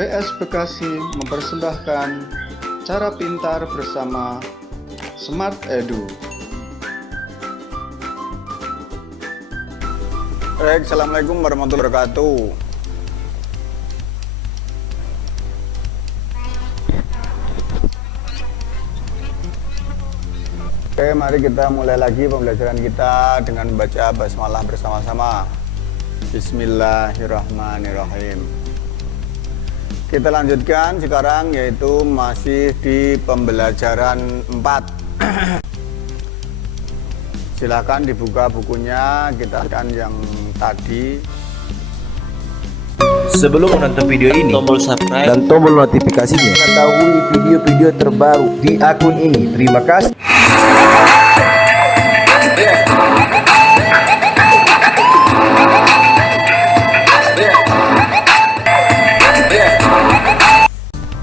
PS Bekasi mempersembahkan Cara Pintar bersama Smart Edu. Baik, Assalamualaikum warahmatullahi wabarakatuh. Oke, mari kita mulai lagi pembelajaran kita dengan membaca basmalah bersama-sama. Bismillahirrahmanirrahim. Kita lanjutkan sekarang, yaitu masih di pembelajaran 4. Silakan dibuka bukunya, kita akan yang tadi. Sebelum menonton video ini, tombol subscribe dan tombol notifikasinya, mengetahui video-video terbaru di akun ini. Terima kasih.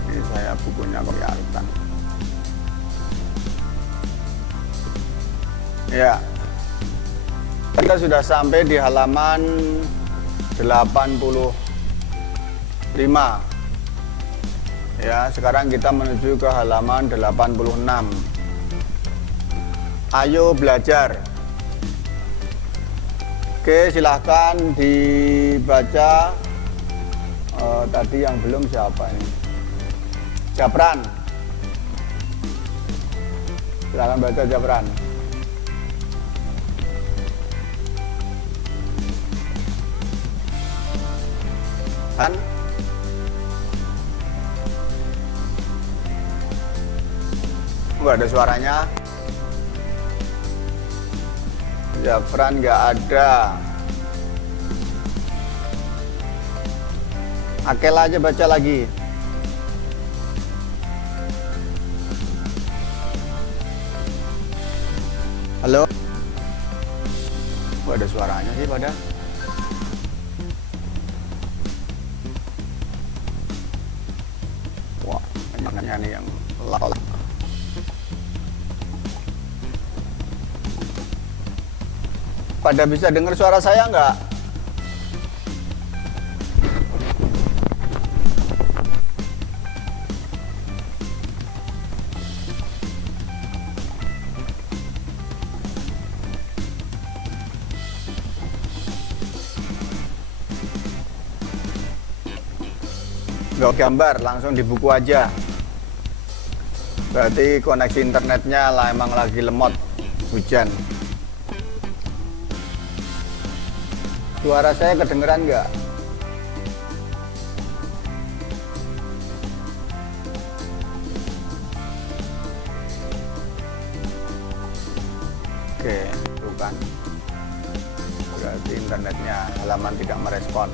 Ini saya bukunya kelihatan. Ya, kita sudah sampai di halaman 85. Ya, sekarang kita menuju ke halaman 86. Ayo belajar. Oke, silahkan dibaca. Tadi yang belum siapa ini? Japran. Silahkan baca Japran. Kan? Nggak ada suaranya. Japran nggak ada. Akel aja baca lagi. Halo? Nggak ada suaranya sih pada. Wah, banyaknya nih yang lol. Pada bisa dengar suara saya nggak? Nggak gambar, langsung di buku aja. Berarti koneksi internetnya lah emang lagi lemot, hujan. Suara saya kedengeran nggak? Oke, bukan. Berarti internetnya halaman tidak merespon.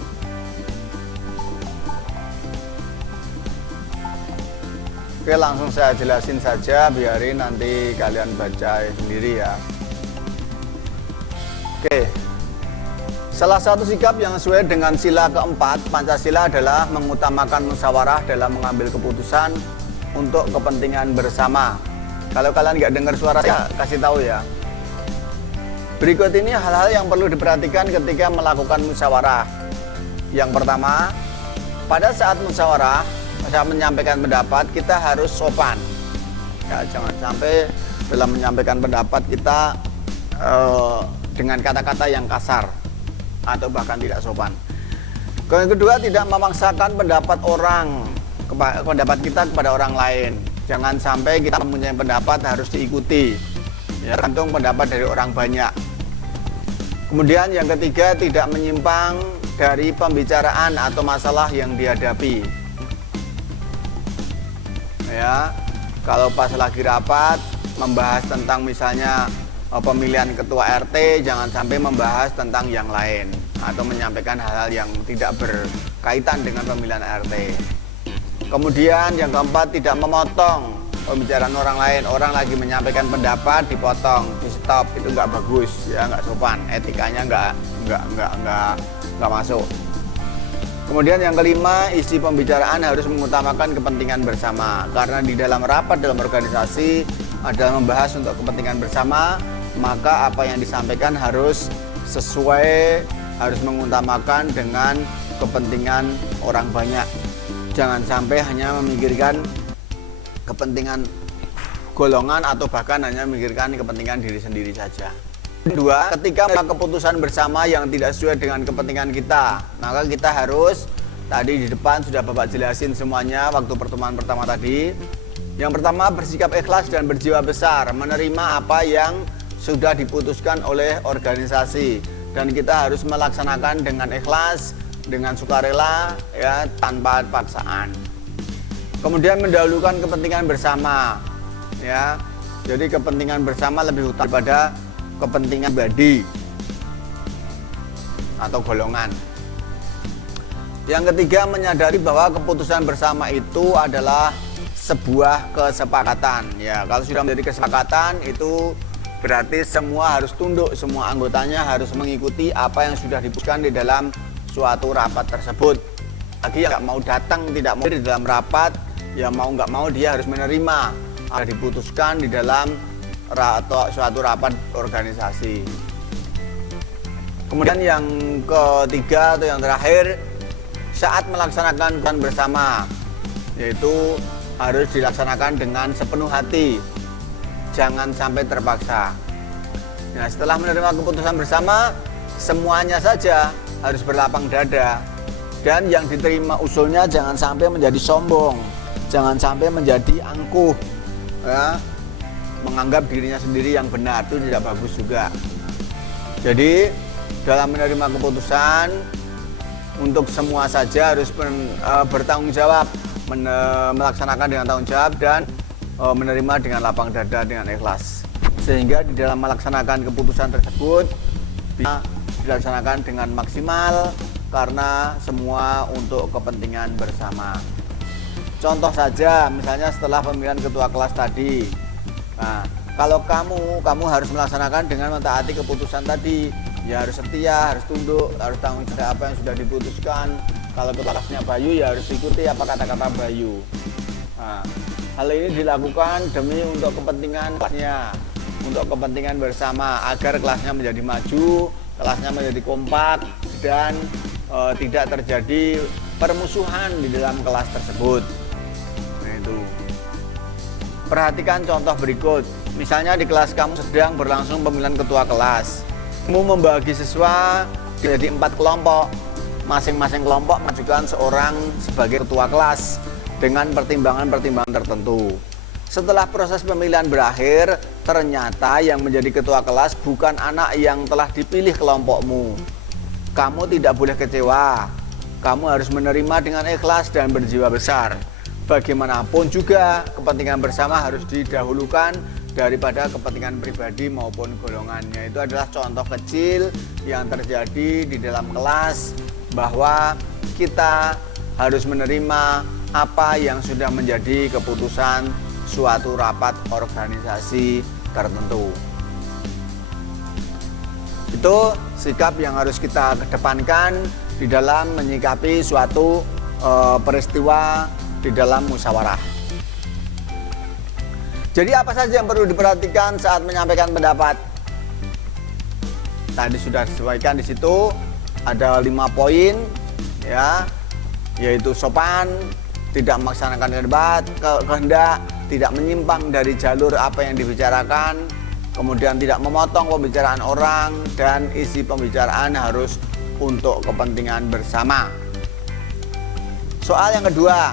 Oke, langsung saya jelasin saja, biarin nanti kalian baca sendiri ya. Oke. Salah satu sikap yang sesuai dengan sila keempat Pancasila adalah mengutamakan musyawarah dalam mengambil keputusan untuk kepentingan bersama. Kalau kalian nggak dengar suara saya, kasih tahu ya. Berikut ini hal-hal yang perlu diperhatikan ketika melakukan musyawarah. Yang pertama, pada saat musyawarah, saat menyampaikan pendapat, kita harus sopan. Ya, jangan sampai dalam menyampaikan pendapat kita dengan kata-kata yang kasar atau bahkan tidak sopan. Yang kedua, tidak memaksakan pendapat kita kepada orang lain. Jangan sampai kita mempunyai pendapat harus diikuti. Ya, tergantung pendapat dari orang banyak. Kemudian yang ketiga, tidak menyimpang dari pembicaraan atau masalah yang dihadapi. Ya, kalau pas lagi rapat membahas tentang misalnya pemilihan ketua RT, jangan sampai membahas tentang yang lain atau menyampaikan hal-hal yang tidak berkaitan dengan pemilihan RT. Kemudian yang keempat, tidak memotong pembicaraan orang lain. Orang lagi menyampaikan pendapat dipotong, di stop, itu nggak bagus ya, nggak sopan, etikanya nggak masuk. Kemudian yang kelima, isi pembicaraan harus mengutamakan kepentingan bersama, karena di dalam rapat dalam organisasi adalah membahas untuk kepentingan bersama, maka apa yang disampaikan harus sesuai, harus mengutamakan dengan kepentingan orang banyak. jangan sampai hanya memikirkan kepentingan golongan atau bahkan hanya memikirkan kepentingan diri sendiri saja. Kedua, ketika keputusan bersama yang tidak sesuai dengan kepentingan kita, maka kita harus, tadi di depan sudah Bapak jelasin semuanya waktu pertemuan pertama tadi. Yang pertama, bersikap ikhlas dan berjiwa besar, menerima apa yang sudah diputuskan oleh organisasi, dan kita harus melaksanakan dengan ikhlas, dengan sukarela, ya, tanpa paksaan. Kemudian mendahulukan kepentingan bersama, ya. Jadi kepentingan bersama lebih utama daripada kepentingan pribadi atau golongan. Yang ketiga, menyadari bahwa keputusan bersama itu adalah sebuah kesepakatan. Ya, kalau sudah menjadi kesepakatan itu berarti semua harus tunduk, semua anggotanya harus mengikuti apa yang sudah diputuskan di dalam suatu rapat tersebut. Lagi yang nggak mau datang, tidak mau di dalam rapat, ya mau nggak mau dia harus menerima apa diputuskan di dalam suatu rapat organisasi. Kemudian yang ketiga atau yang terakhir, saat melaksanakan keputusan bersama, yaitu harus dilaksanakan dengan sepenuh hati, jangan sampai terpaksa. Nah, setelah menerima keputusan bersama, semuanya saja harus berlapang dada, dan yang diterima usulnya jangan sampai menjadi sombong, jangan sampai menjadi angkuh, ya, menganggap dirinya sendiri yang benar, itu tidak bagus juga. Jadi dalam menerima keputusan, untuk semua saja harus bertanggung jawab, melaksanakan dengan tanggung jawab, dan menerima dengan lapang dada, dengan ikhlas, sehingga di dalam melaksanakan keputusan tersebut bisa dilaksanakan dengan maksimal karena semua untuk kepentingan bersama. Contoh saja, misalnya setelah pemilihan ketua kelas tadi, nah, kalau kamu harus melaksanakan dengan mentaati keputusan tadi, ya harus setia, harus tunduk, harus tanggung jawab apa yang sudah diputuskan. Kalau ketua kelasnya Bayu, ya harus ikuti apa kata-kata Bayu. Nah, hal ini dilakukan demi untuk kepentingan kelasnya, untuk kepentingan bersama, agar kelasnya menjadi maju, kelasnya menjadi kompak, dan tidak terjadi permusuhan di dalam kelas tersebut. Nah, itu. Perhatikan contoh berikut. Misalnya di kelas kamu sedang berlangsung pemilihan ketua kelas. Kamu membagi siswa menjadi 4 kelompok. Masing-masing kelompok mengajukan seorang sebagai ketua kelas dengan pertimbangan-pertimbangan tertentu. Setelah proses pemilihan berakhir, ternyata yang menjadi ketua kelas bukan anak yang telah dipilih kelompokmu. Kamu tidak boleh kecewa. Kamu harus menerima dengan ikhlas dan berjiwa besar. Bagaimanapun juga, kepentingan bersama harus didahulukan daripada kepentingan pribadi maupun golongannya. Itu adalah contoh kecil yang terjadi di dalam kelas, bahwa kita harus menerima apa yang sudah menjadi keputusan suatu rapat organisasi tertentu. Itu sikap yang harus kita kedepankan di dalam menyikapi suatu peristiwa di dalam musyawarah. Jadi apa saja yang perlu diperhatikan saat menyampaikan pendapat? Tadi sudah disesuaikan di situ, ada 5 poin, ya, yaitu sopan, tidak melaksanakan kehendak, tidak menyimpang dari jalur apa yang dibicarakan, kemudian tidak memotong pembicaraan orang, dan isi pembicaraan harus untuk kepentingan bersama. Soal yang kedua,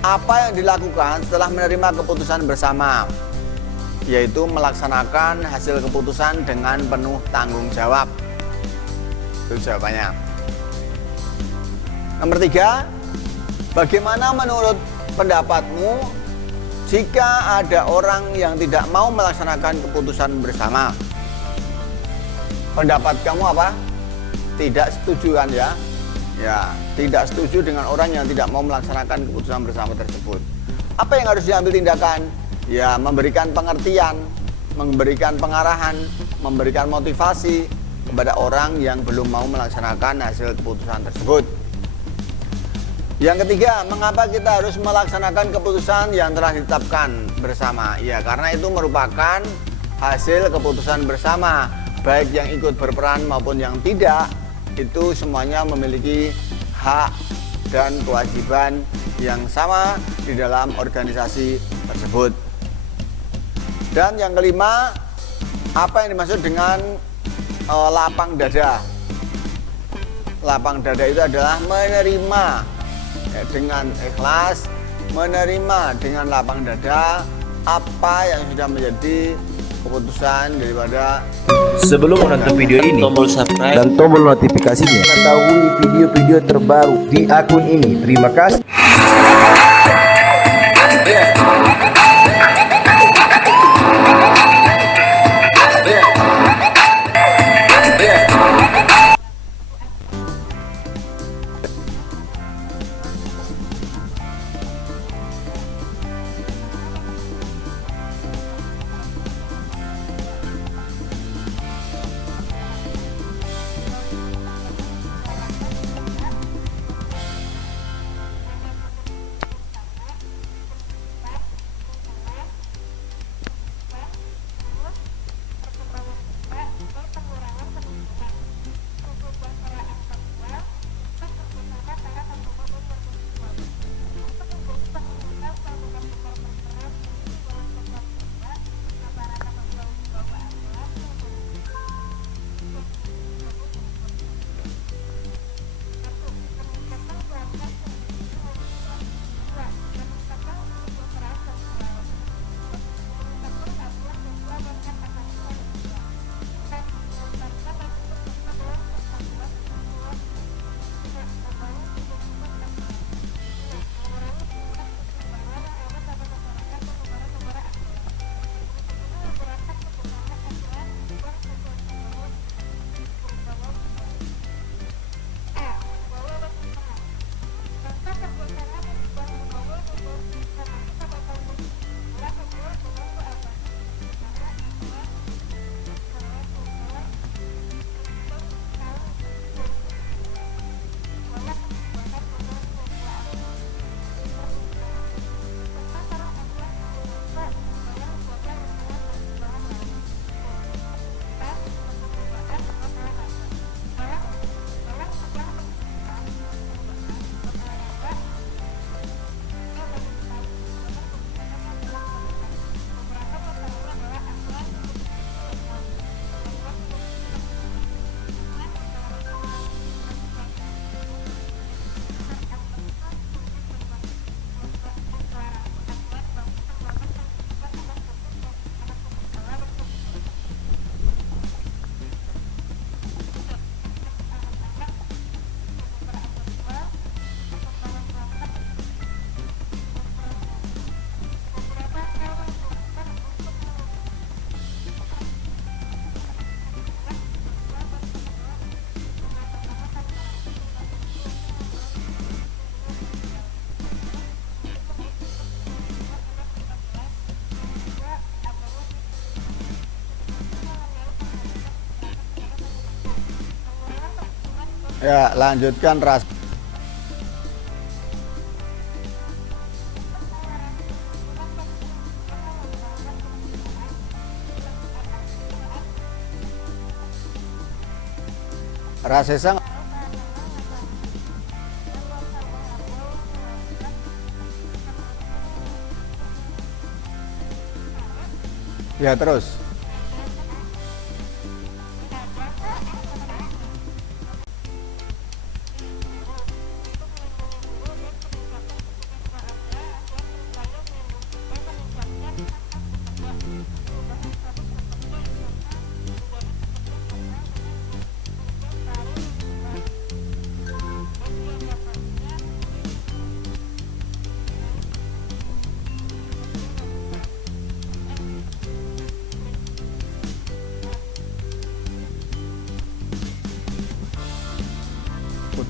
apa yang dilakukan setelah menerima keputusan bersama? Yaitu melaksanakan hasil keputusan dengan penuh tanggung jawab. Itu jawabannya. Nomor 3, bagaimana menurut pendapatmu jika ada orang yang tidak mau melaksanakan keputusan bersama? Pendapat kamu apa? Tidak setuju kan, ya? Ya, tidak setuju dengan orang yang tidak mau melaksanakan keputusan bersama tersebut. Apa yang harus diambil tindakan? Ya, memberikan pengertian, memberikan pengarahan, memberikan motivasi kepada orang yang belum mau melaksanakan hasil keputusan tersebut. Yang ketiga, mengapa kita harus melaksanakan keputusan yang telah ditetapkan bersama? Ya, karena itu merupakan hasil keputusan bersama, baik yang ikut berperan maupun yang tidak. Itu semuanya memiliki hak dan kewajiban yang sama di dalam organisasi tersebut. Dan yang kelima, apa yang dimaksud dengan lapang dada? Lapang dada itu adalah menerima dengan ikhlas, menerima dengan lapang dada apa yang sudah menjadi keputusan daripada. Sebelum menonton video ini, tombol subscribe dan tombol notifikasinya, mengetahui video-video terbaru di akun ini. Terima kasih. Ya, lanjutkan ras. Rasesa. Ya, terus.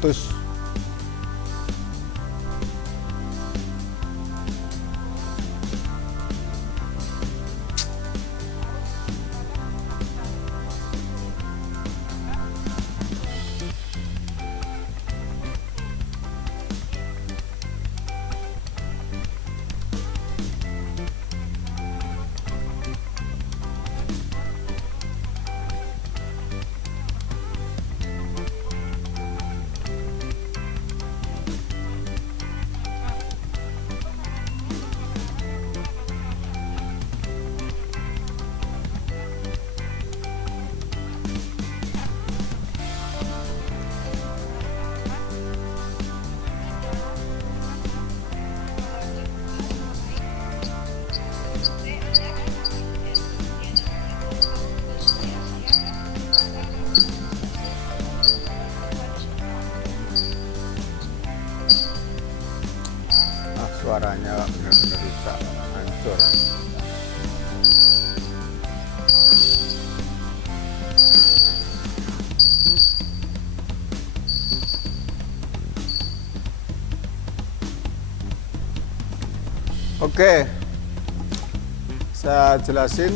Putus. suaranya benar-benar rusak, hancur. Oke, saya jelasin.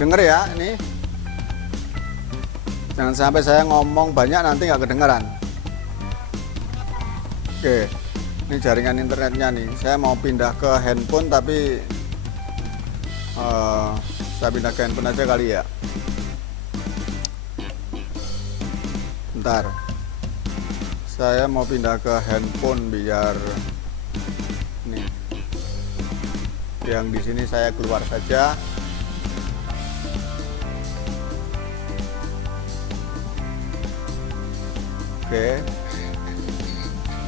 Denger ya, ini jangan sampai saya ngomong banyak nanti nggak kedengeran. Oke, ini jaringan internetnya nih. Saya mau pindah ke handphone tapi saya pindah ke handphone aja kali ya. Bentar, saya mau pindah ke handphone biar nih yang di sini saya keluar saja. Oke,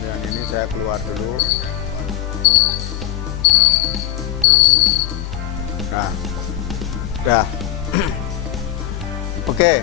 yang ini saya keluar dulu. Nah, udah. Oke.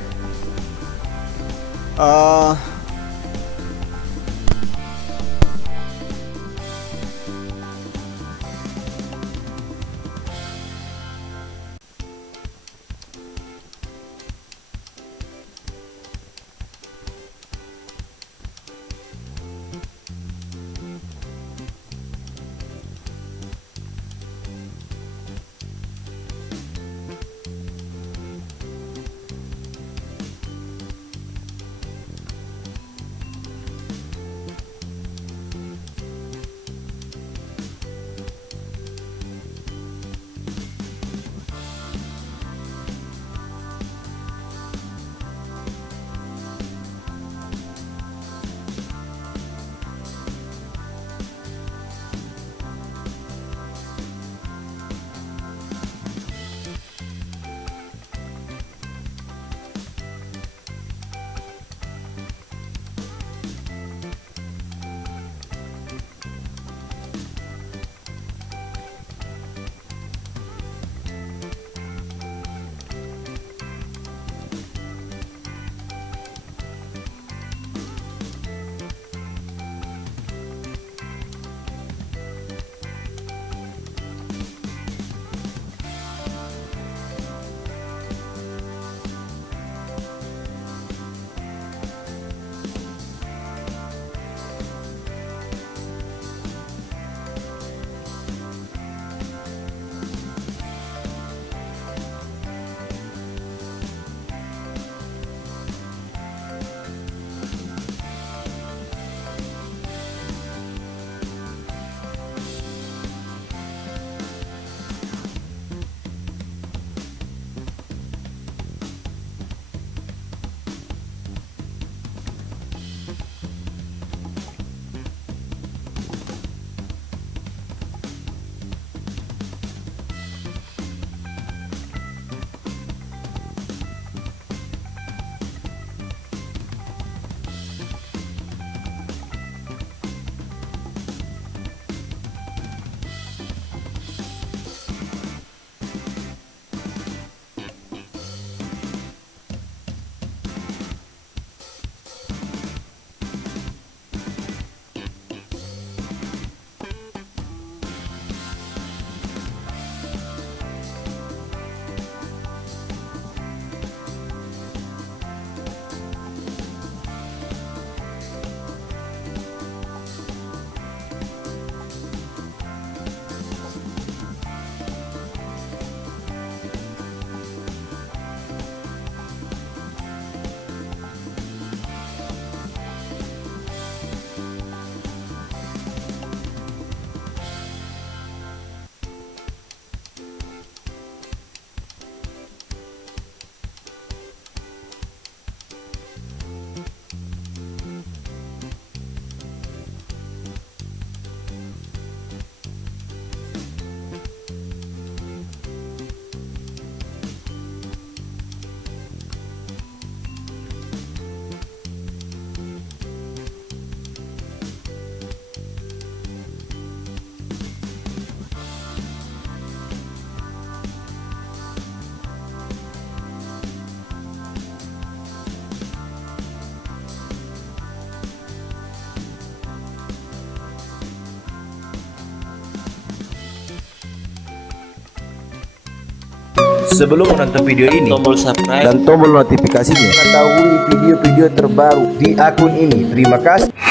sebelum menonton video ini tombol subscribe dan tombol notifikasinya mengetahui video-video terbaru di akun ini. Terima kasih.